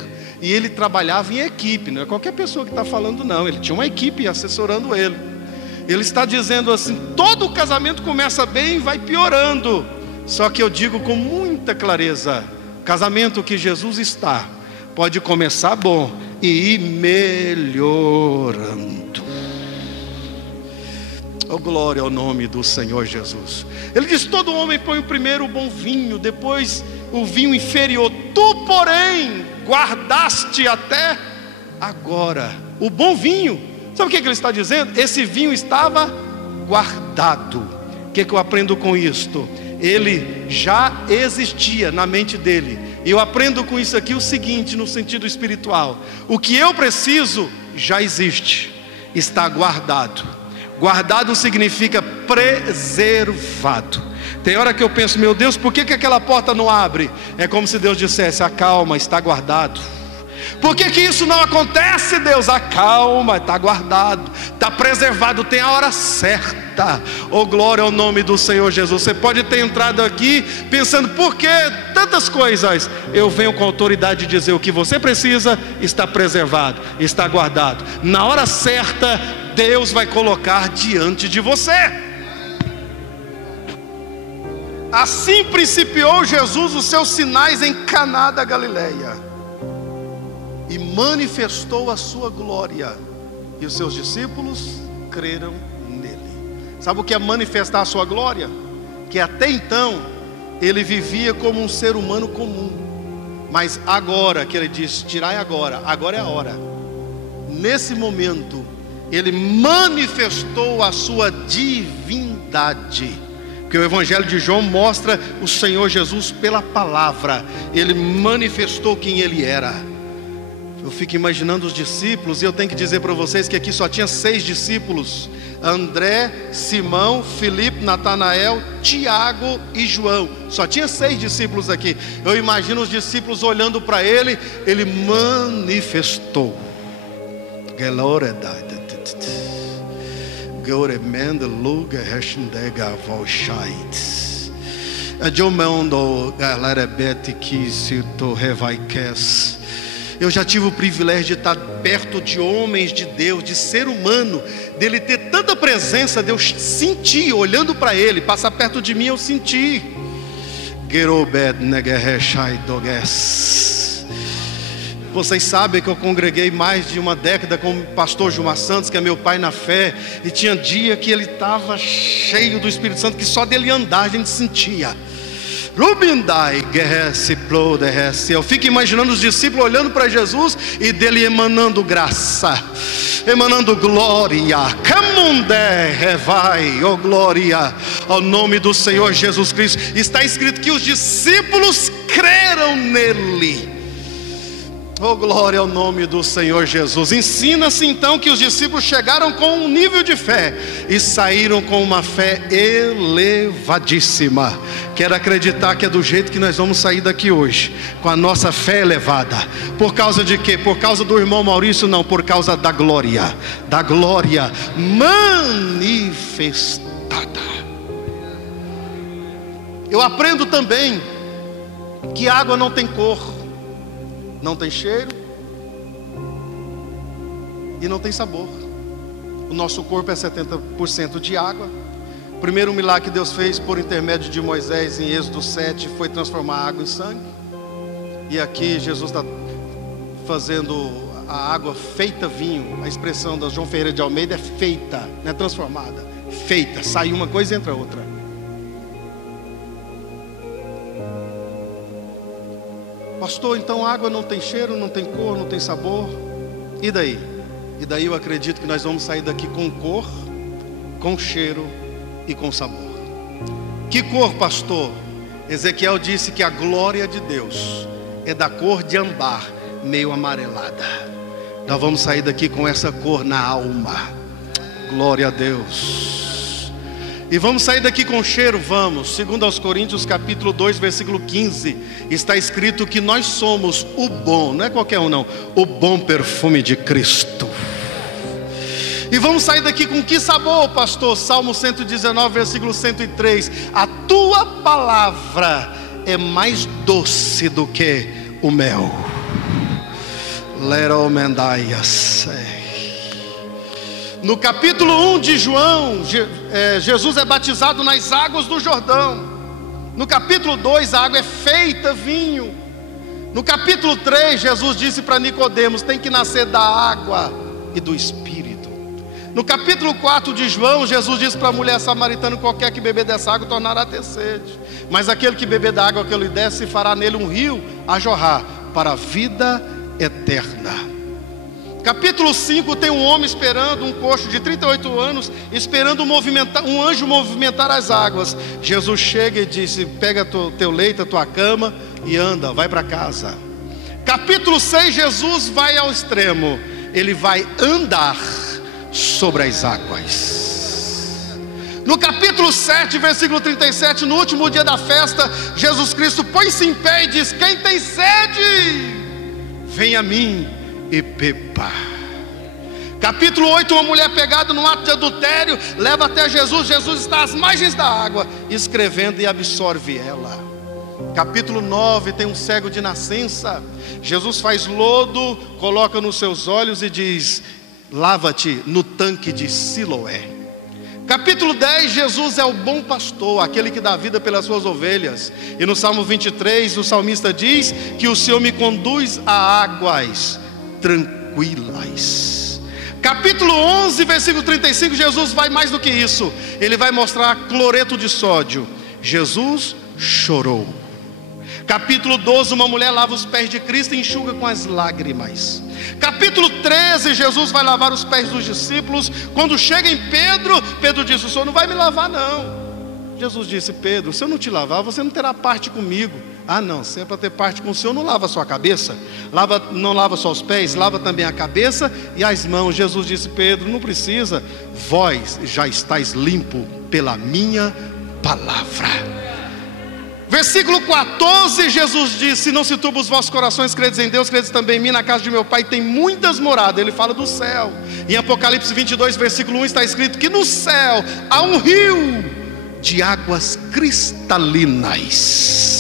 e ele trabalhava em equipe. Não é qualquer pessoa que está falando, não. Ele tinha uma equipe assessorando ele. Ele está dizendo assim: todo casamento começa bem e vai piorando. Só que eu digo com muita clareza: casamento que Jesus está, pode começar bom e ir melhorando. Oh, glória ao nome do Senhor Jesus. Ele diz: todo homem põe primeiro o bom vinho, depois o vinho inferior. Tu, porém, guardaste até agora o bom vinho. Sabe o que ele está dizendo? Esse vinho estava guardado. O que eu aprendo com isto? Ele já existia na mente dele. E eu aprendo com isso aqui o seguinte, no sentido espiritual: o que eu preciso já existe, está guardado. Guardado significa preservado. Tem hora que eu penso: meu Deus, por que aquela porta não abre? É como se Deus dissesse: acalma, está guardado. Por que isso não acontece, Deus? Acalma, está guardado, está preservado, tem a hora certa. Oh, glória ao nome do Senhor Jesus. Você pode ter entrado aqui pensando: por que tantas coisas? Eu venho com autoridade dizer: o que você precisa está preservado, está guardado. Na hora certa, Deus vai colocar diante de você. Assim principiou Jesus os seus sinais em Caná da Galileia, e manifestou a sua glória, e os seus discípulos creram nele. Sabe o que é manifestar a sua glória? Que até então ele vivia como um ser humano comum, mas agora que ele diz: tirai agora é a hora. Nesse momento ele manifestou a sua divindade, porque o Evangelho de João mostra o Senhor Jesus pela palavra. Ele manifestou quem ele era. Eu fico imaginando os discípulos, e eu tenho que dizer para vocês que aqui só tinha 6 discípulos: André, Simão, Filipe, Natanael, Tiago e João. Só tinha 6 discípulos aqui. Eu imagino os discípulos olhando para ele. Ele manifestou. Eu já tive o privilégio de estar perto de homens de Deus, de ser humano, dele ter tanta presença, de eu sentir, olhando para ele, passar perto de mim, eu senti. Vocês sabem que eu congreguei mais de uma década com o pastor Gilmar Santos, que é meu pai na fé, e tinha dia que ele estava cheio do Espírito Santo, que só dele andar a gente sentia. Eu fico imaginando os discípulos olhando para Jesus e dele emanando graça, emanando glória. Oh, glória ao nome do Senhor Jesus Cristo. Está escrito que os discípulos creram nele. Oh, glória ao nome do Senhor Jesus. Ensina-se então que os discípulos chegaram com um nível de fé e saíram com uma fé elevadíssima. Quero acreditar que é do jeito que nós vamos sair daqui hoje, com a nossa fé elevada. Por causa de quê? Por causa do irmão Maurício? Não, por causa da glória manifestada. Eu aprendo também que água não tem cor, não tem cheiro e não tem sabor. O nosso corpo é 70% de água. O primeiro milagre que Deus fez por intermédio de Moisés em Êxodo 7 foi transformar a água em sangue. E aqui Jesus está fazendo a água feita vinho. A expressão da João Ferreira de Almeida é feita, não é transformada. Feita, sai uma coisa e entra outra. Pastor, então a água não tem cheiro, não tem cor, não tem sabor. E daí? E daí eu acredito que nós vamos sair daqui com cor, com cheiro e com sabor. Que cor, pastor? Ezequiel disse que a glória de Deus é da cor de ambar, meio amarelada. Nós vamos sair daqui com essa cor na alma. Glória a Deus. E vamos sair daqui com cheiro, vamos. 2 Coríntios capítulo 2, versículo 15. Está escrito que nós somos o bom, não é qualquer um não, o bom perfume de Cristo. E vamos sair daqui com que sabor, pastor? Salmo 119, versículo 103. A tua palavra é mais doce do que o mel. Leromendaias. No capítulo 1 de João, Jesus é batizado nas águas do Jordão. No capítulo 2, a água é feita vinho. No capítulo 3, Jesus disse para Nicodemos: tem que nascer da água e do Espírito. No capítulo 4 de João, Jesus disse para a mulher samaritana: qualquer que beber dessa água tornará a ter sede, mas aquele que beber da água que eu lhe der, se fará nele um rio a jorrar para a vida eterna. Capítulo 5 tem um homem esperando, um coxo de 38 anos, esperando um anjo movimentar as águas. Jesus chega e disse: pega teu leito, a tua cama e anda, vai para casa. Capítulo 6, Jesus vai ao extremo. Ele vai andar sobre as águas. No capítulo 7, versículo 37, no último dia da festa, Jesus Cristo põe-se em pé e diz: quem tem sede, vem a mim e beba. Capítulo 8, uma mulher pegada no ato de adultério leva até Jesus. Jesus está às margens da água, escrevendo, e absorve ela. Capítulo 9, tem um cego de nascença. Jesus faz lodo, coloca nos seus olhos e diz: lava-te no tanque de Siloé. Capítulo 10, Jesus é o bom pastor, aquele que dá vida pelas suas ovelhas. E no Salmo 23, o salmista diz que o Senhor me conduz a águas tranquilas. Capítulo 11, versículo 35, Jesus vai mais do que isso. Ele vai mostrar cloreto de sódio. Jesus chorou. Capítulo 12, uma mulher lava os pés de Cristo e enxuga com as lágrimas. Capítulo 13, Jesus vai lavar os pés dos discípulos. Quando chega em Pedro, Pedro diz: o Senhor não vai me lavar não. Jesus disse: Pedro, se eu não te lavar, você não terá parte comigo. Ah não, se é para ter parte com o Senhor, não lava a sua cabeça, não lava só os pés, lava também a cabeça e as mãos. Jesus disse: Pedro, não precisa, vós já estáis limpo pela minha palavra. Versículo 14, Jesus disse: não se turbe os vossos corações, credes em Deus, credes também em mim. Na casa de meu pai tem muitas moradas. Ele fala do céu. Em Apocalipse 22, versículo 1 está escrito que no céu há um rio de águas cristalinas.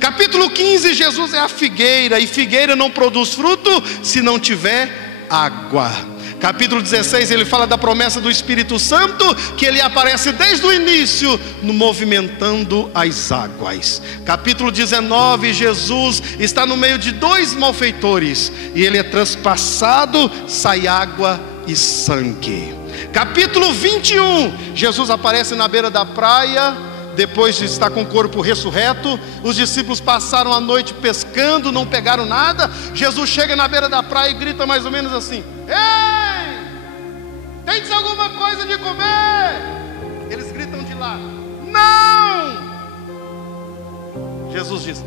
Capítulo 15, Jesus é a figueira, e figueira não produz fruto se não tiver água. Capítulo 16, ele fala da promessa do Espírito Santo, que ele aparece desde o início, movimentando as águas. Capítulo 19, Jesus está no meio de dois malfeitores, e ele é transpassado, sai água e sangue. Capítulo 21, Jesus aparece na beira da praia, depois de estar com o corpo ressurreto. Os discípulos passaram a noite pescando, não pegaram nada. Jesus chega na beira da praia e grita mais ou menos assim: ei, tem alguma coisa de comer? Eles gritam de lá: não. Jesus diz: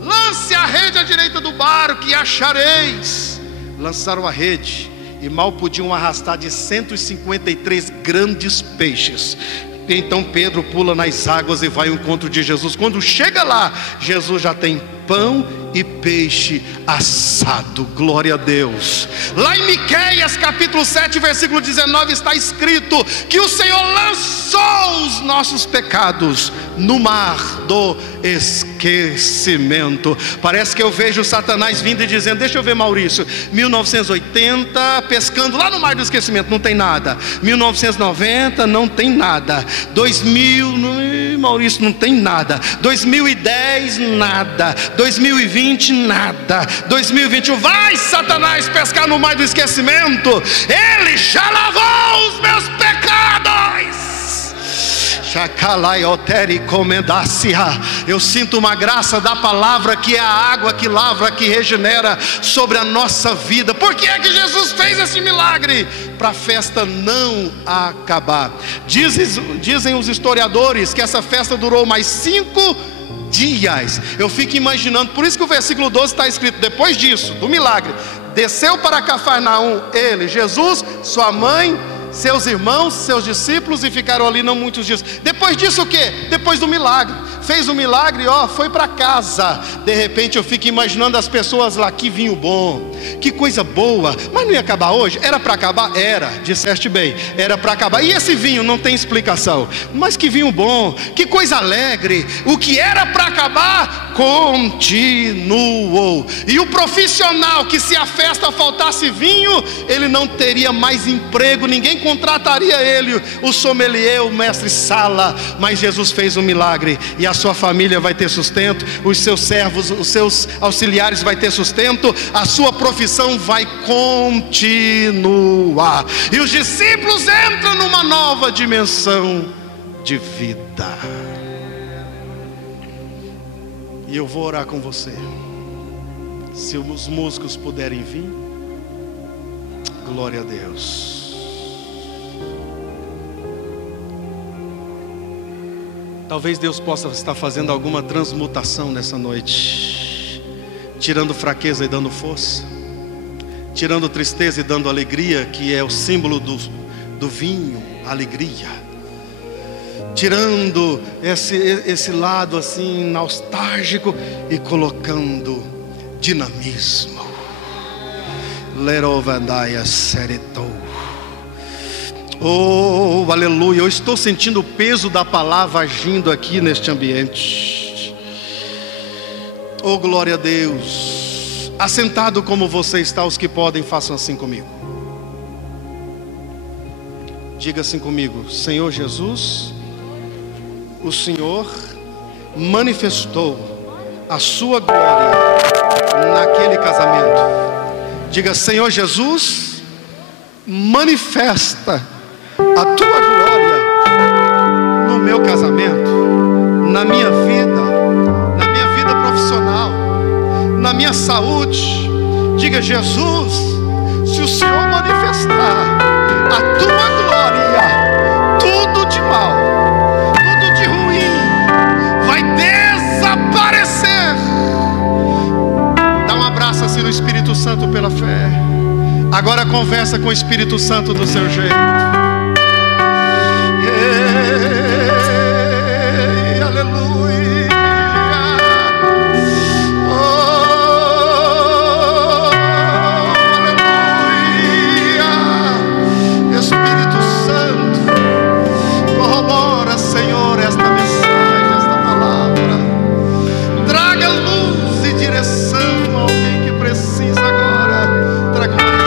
lance a rede à direita do barco e achareis. Lançaram a rede e mal podiam arrastar de 153 grandes peixes. Então Pedro pula nas águas e vai ao encontro de Jesus. Quando chega lá, Jesus já tem pão e peixe assado. Glória a Deus. Lá em Miqueias capítulo 7 versículo 19 está escrito que o Senhor lançou os nossos pecados no mar do esquecimento. Parece que eu vejo Satanás vindo e dizendo: deixa eu ver, Maurício, 1980 pescando lá no mar do esquecimento, não tem nada. 1990 não tem nada. 2000, Maurício, não tem nada. 2010 nada. 2020 nada. 2021 vai Satanás pescar no mar do esquecimento. Ele já lavou os meus pecados. Eu sinto uma graça da palavra, que é a água que lavra, que regenera sobre a nossa vida. Por que é que Jesus fez esse milagre? Para a festa não acabar. Dizem os historiadores que essa festa durou mais 5 dias. Eu fico imaginando, por isso que o versículo 12 está escrito: depois disso, do milagre, desceu para Cafarnaum ele, Jesus, sua mãe, seus irmãos, seus discípulos, e ficaram ali não muitos dias. Depois disso o quê? Depois do milagre. Fez o milagre, foi para casa. De repente eu fico imaginando as pessoas lá: que vinho bom, que coisa boa. Mas não ia acabar hoje? Era para acabar? Era, disseste bem, era para acabar. E esse vinho não tem explicação. Mas que vinho bom, que coisa alegre. O que era para acabar continuou. E o profissional que, se a festa faltasse vinho, ele não teria mais emprego, ninguém contrataria ele, o sommelier, o mestre sala. Mas Jesus fez um milagre e a sua família vai ter sustento, os seus servos, os seus auxiliares vai ter sustento, a sua profissão vai continuar. E os discípulos entram numa nova dimensão de vida. E eu vou orar com você. Se os músicos puderem vir, glória a Deus. Talvez Deus possa estar fazendo alguma transmutação nessa noite, tirando fraqueza e dando força, tirando tristeza e dando alegria, que é o símbolo do vinho, alegria, tirando esse lado assim nostálgico e colocando dinamismo. Lerovandaya seritou. Oh, aleluia. Eu estou sentindo o peso da palavra agindo aqui neste ambiente. Oh, glória a Deus. Assentado como você está, os que podem, façam assim comigo. Diga assim comigo: Senhor Jesus, o Senhor manifestou a sua glória naquele casamento. Diga: Senhor Jesus, manifesta a tua glória no meu casamento, na minha vida profissional, na minha saúde. Diga: Jesus, se o Senhor manifestar a tua glória, tudo de mal, tudo de ruim vai desaparecer. Dá um abraço assim no Espírito Santo pela fé. Agora conversa com o Espírito Santo do seu jeito. Ei, aleluia. Oh, aleluia. Espírito Santo, corrobora, Senhor, esta mensagem, esta palavra. Traga luz e direção a alguém que precisa agora. Traga uma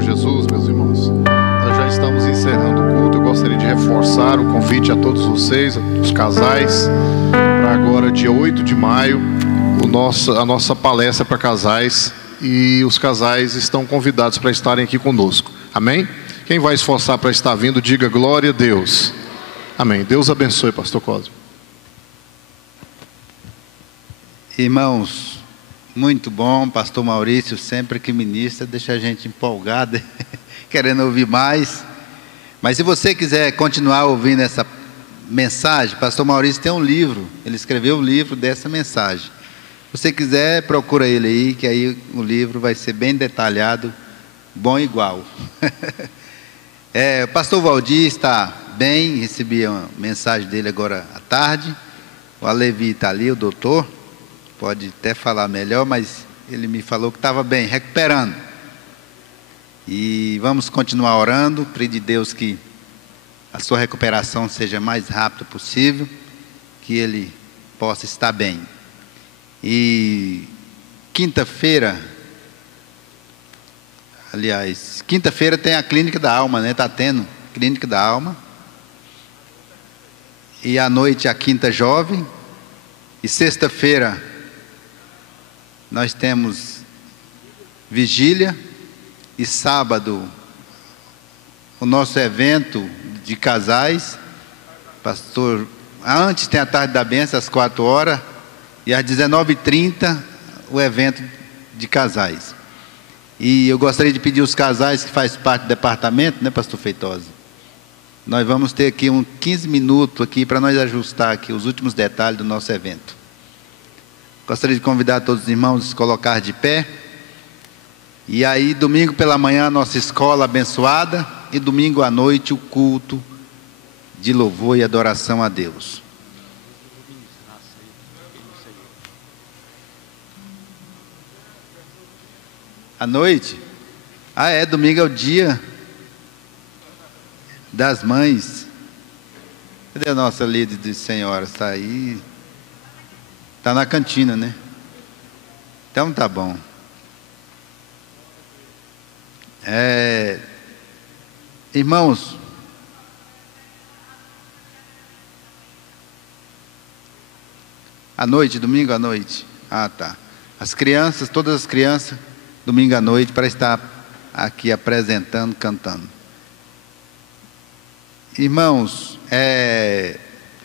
Senhor Jesus, meus irmãos, nós já estamos encerrando o culto. Eu gostaria de reforçar o convite a todos vocês, os casais, para agora, dia 8 de maio, a nossa palestra para casais, e os casais estão convidados para estarem aqui conosco. Amém? Quem vai esforçar para estar vindo, diga glória a Deus. Amém. Deus abençoe, pastor Cosme. Irmãos, muito bom, pastor Maurício, sempre que ministra, deixa a gente empolgado, querendo ouvir mais. Mas se você quiser continuar ouvindo essa mensagem, pastor Maurício tem um livro, ele escreveu o livro dessa mensagem. Se você quiser, procura ele aí, que aí o livro vai ser bem detalhado, bom igual. O pastor Valdir está bem, recebi a mensagem dele agora à tarde. O Alevi está ali, o doutor, pode até falar melhor, mas ele me falou que estava bem, recuperando. E vamos continuar orando, pedir de Deus que a sua recuperação seja mais rápida possível, que ele possa estar bem. E quinta-feira tem a Clínica da Alma, né? Está tendo Clínica da Alma. E à noite a Quinta Jovem. E sexta-feira nós temos vigília. E sábado o nosso evento de casais. Pastor, antes tem a tarde da bênção às 4 horas. E às 19h30 o evento de casais. E eu gostaria de pedir aos casais que fazem parte do departamento, né, pastor Feitosa? Nós vamos ter aqui uns 15 minutos aqui para nós ajustar aqui os últimos detalhes do nosso evento. Gostaria de convidar todos os irmãos a se colocar de pé. E aí, domingo pela manhã, a nossa escola abençoada. E domingo à noite, o culto de louvor e adoração a Deus. À noite? Domingo é o dia das mães. Cadê a nossa líder de senhoras? Está aí. Está na cantina, né? Então tá bom. Irmãos, à noite, domingo à noite. Tá. As crianças, todas as crianças, domingo à noite, para estar aqui apresentando, cantando. Irmãos,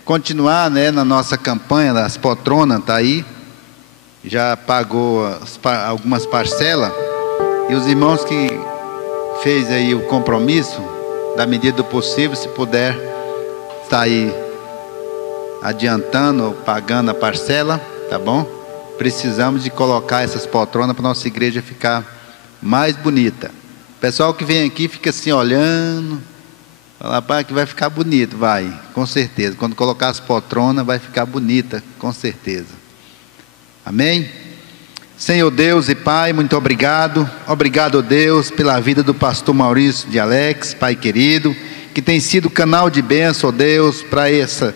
continuar, né, na nossa campanha das poltronas, está aí, já pagou algumas parcelas, e os irmãos que fez aí o compromisso, da medida do possível, se puder, está aí adiantando ou pagando a parcela, tá bom? Precisamos de colocar essas poltronas para nossa igreja ficar mais bonita. O pessoal que vem aqui fica assim olhando, fala, pai, que vai ficar bonito, vai, com certeza. Quando colocar as poltronas vai ficar bonita, com certeza. Amém? Senhor Deus e Pai, muito obrigado. Obrigado, Deus, pela vida do pastor Maurício de Alex, Pai querido, que tem sido canal de bênção, Deus, para essa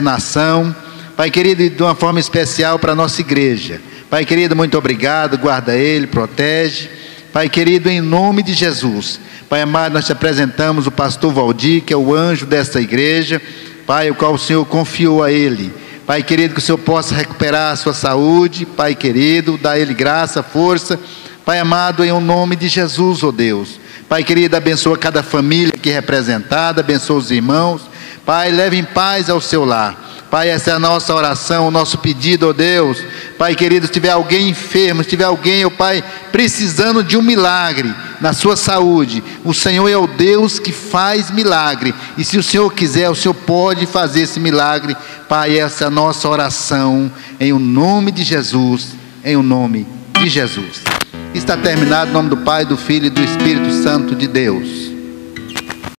nação. Pai querido, e de uma forma especial para a nossa igreja. Pai querido, muito obrigado, guarda ele, protege. Pai querido, em nome de Jesus. Pai amado, nós te apresentamos o pastor Valdir, que é o anjo desta igreja. Pai, o qual o Senhor confiou a ele. Pai querido, que o Senhor possa recuperar a sua saúde. Pai querido, dá a ele graça, força. Pai amado, em nome de Jesus, ó Deus. Pai querido, abençoa cada família aqui representada, abençoa os irmãos. Pai, leve em paz ao seu lar. Pai, essa é a nossa oração, o nosso pedido, ó Deus. Pai querido, se tiver alguém enfermo, se tiver alguém, ó Pai, precisando de um milagre na sua saúde, o Senhor é o Deus que faz milagre. E se o Senhor quiser, o Senhor pode fazer esse milagre. Pai, essa é a nossa oração, em o nome de Jesus, em o nome de Jesus. Está terminado, em nome do Pai, do Filho e do Espírito Santo de Deus.